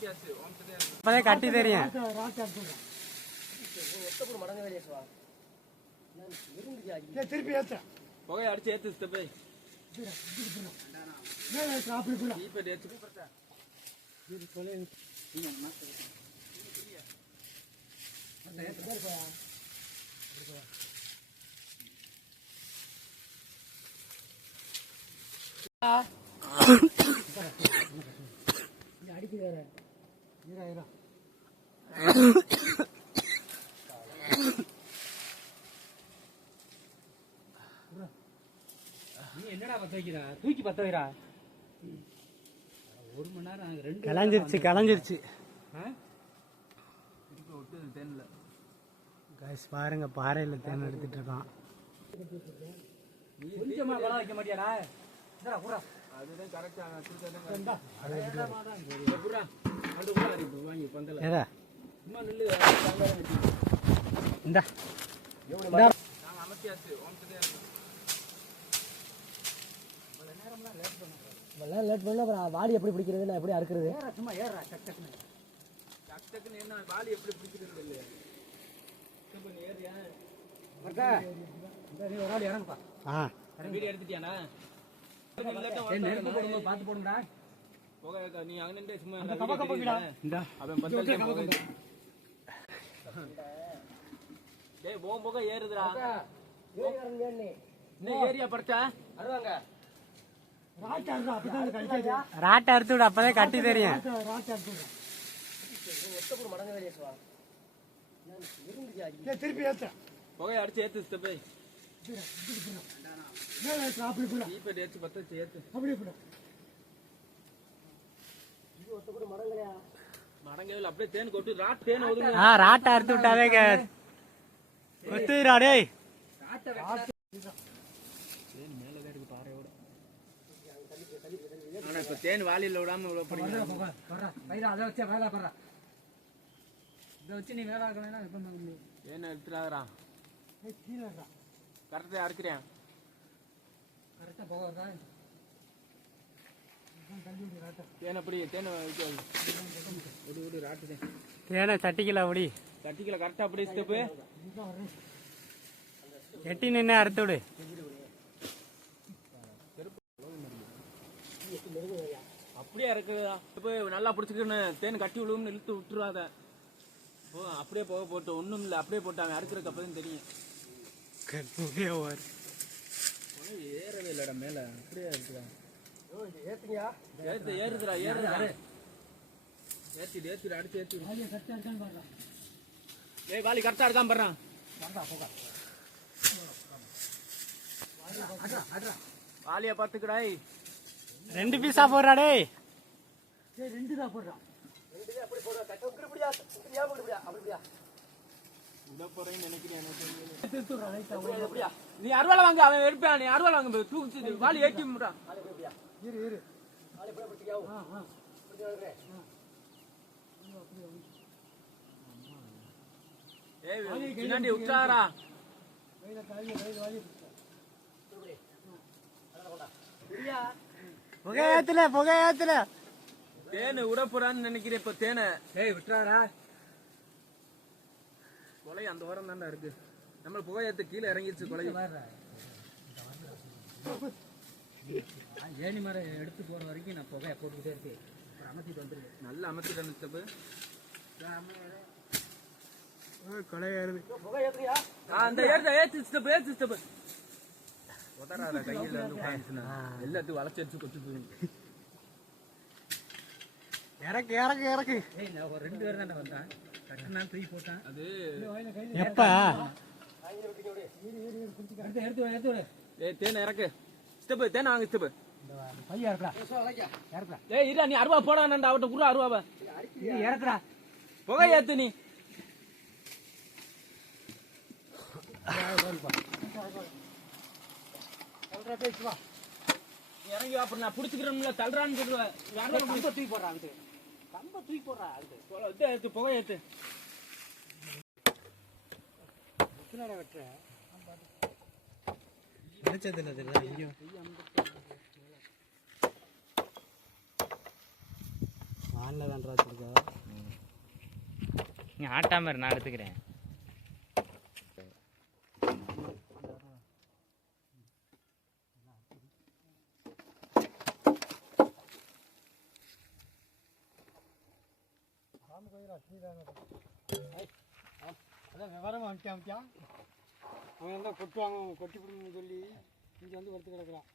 அப்பதே கட்டி தெரியும். திருப்பி ஏத்த புகையை அடிச்சு ஏத்து ஸ்டெப் மேல ஏத்து, அப்படி போடா. இப்ப ஏத்து இரா, இரா. நீ என்னடா பத்த வைக்கிறா தூக்கி பத்த வைரா ஒரு மணி நேரம். ரெண்டு கலைஞ்சிருச்சு கலைஞ்சிருச்சு ஆ? கைஸ் பாருங்க பாறையில் தேன் எடுத்துட்டு இருக்கான் கொஞ்சமா வைக்க மாட்டியாடா இந்தா. உன்கிட்ட லேட் பண்ணல அப்புறம் வாடி எப்படி பிடிக்கிறது இல்லை எப்படி அறுக்கிறது? ஏறா, சும்மா ஏறா, டக் டக்குன்னு. டக்கு டக்குன்னு என்ன வாலி எப்படி பிடிக்கிறது இல்லையா? ஏறியா? ஒரு ஆள் இறங்குப்பா. ஆ. வீடியோ எடுத்துட்டியாண்ணா? நெருப்பு போடும்போது பார்த்து போடுங்கடா. புகை நீ அங்க நின்று சும்மா அந்த video கபக்க போய்டா. தெரியுதா? இந்தா. அவன் பந்தல் புகை டேய் போம் புகை ஏறுதுடா. இன்னும் ஏரியா படுத்தா வருவாங்க. ராட்டை அறுத்து விடு அப்பதே கட்டி தெரியும். திருப்பி ஏத்த புகையை அடிச்சு ஏத்து ஏத்து, அப்படி போடா. பத்த வச்சு ஏத்து அப்படி போடா. அப்படியே தேன் கொட்டு தேன் ராட்டை அறுத்து விட்டாவே ஒத்துறா டேய் ஆனா தேன் வாலியில விடாம வைரா, அதை வச்சே வேலை பாடுறா. இதை வச்சு நீ வேலை ஆக்கலைன்னா எப்ப பார்க்க முடியும்? தேன் எடுத்துடாதடா ஏய், கீழே இருடா. கரெக்டா அறுக்கிறேன் கரெக்டா போக வருதா? தேன் அப்படி தேன் வைக்காது. விடு தேன் சட்டிக்கல அப்படி கட்டிக்கல கரெக்டா அப்படியே ஸ்டெப்பு எட்டி நின்று அறுத்து விடு. அப்படியே இருக்குதா இப்போ நல்லா பிடிச்சிக்கணும் தேன் கட்டி விழுவும்னு இழுத்து விட்டுருவாத ஓ அப்படியே போக போட்டு ஒண்ணும் இல்ல அப்படியே போட்டாங்க அறுக்கிறதுக்கு அப்பதான் தெரியும். ஒண்ணும் ஏறவே இல்லடா மேல அப்படியே இருக்குதா ஏத்து ஏறுதுடா ஏறுதுடா ஏத்திடு ஏத்திடு அடிச்சு ஏத்திடு வாலியை கரெக்டா இருக்கான்னு பாருடா. ஏய் வாலி கரெக்டா இருக்கான் பாரு வாலிய பாத்துக்கடா ரெண்டு பீஸா போடுறா டேய் ரெண்டு தான் போடுறா. விட அப்படி போடுறா எனக்கு எடுத்து விடுறா, லைட்டா. நீ அருவாளை வாங்க அவன் எடுப்பான் நீ அருவாளை வாங்க தூக்கிச்சு வாலி ஏற்றி முடா இரு, இரு. ஆ, ஆ. ஏய் பின்னாடி உற்றாரா கையில காலி, கையில வாலியை பிடிச்சா. புகை ஏத்துல புகை ஏத்துல தேனு விட போறான்னு நினைக்கிறேன் இப்ப தேனை ஏய், விட்டுறாடா. கொலை அந்த ஓரம் தான்டா இருக்கு. நம்ம புகையத்து கீழே இறங்கிருச்சு கொலை. ஏணி மரம் எடுத்து போற வரைக்கும் நான் புகையை போட்டுக்கிட்டே இருக்கேன். அமர்த்திட்டு வந்துருக்கேன் நல்லா அமைச்சிட்டு ஸ்டெப்பு கொலை ஏறுது அந்த ஏற்ற ஏத்து ஸ்டெப் ஏத்து ஸ்டெப் உதறாத கையில எல்லாத்தையும் வளைச்சு வச்சு கொச்சு போயிடும். இறக்கு இறக்கு இறக்கு. ஏய் நான் ஒரு ரெண்டு பேர் தானே வந்தேன் கட்டினா தூக்கி போட்டேன். அது எப்ப? எடுத்து எடுத்து. ஏய் தேனை இறக்கு. ஸ்டெப்பு தேனை வாங்க ஸ்டெப்பு. பையா இருக்கடா இறக்குடா. ஏய் இருடா நீ அருவா போடானண்டா அவட்ட குரு அருவாவை. இது இறக்குடா. புகை ஏத்து நீ. நீ இறங்கி வா, அப்புறம் நான் பிடிச்சிக்கிறோம்ல தள்ளுறான்னு சொல்லுவேன் தூக்கி போடுறா அங்கிட்டு கம்ப தூக்கி போடுறா அங்கிட்டு ஏத்து புகை ஏத்து வெளிச்சத்துல தெரியல இங்கேயும்? ஆனில் தான்டா வச்சுருக்கா நீ ஆட்டாம நான் எடுத்துக்கிறேன். அதான் விவரமா வந்துட்டான் வந்துட்டான் அவன் தான் கொட்டுவாங்க கொட்டி பிடிங்கன்னு சொல்லி இங்கே வந்து வறுத்து கிடக்குறான்.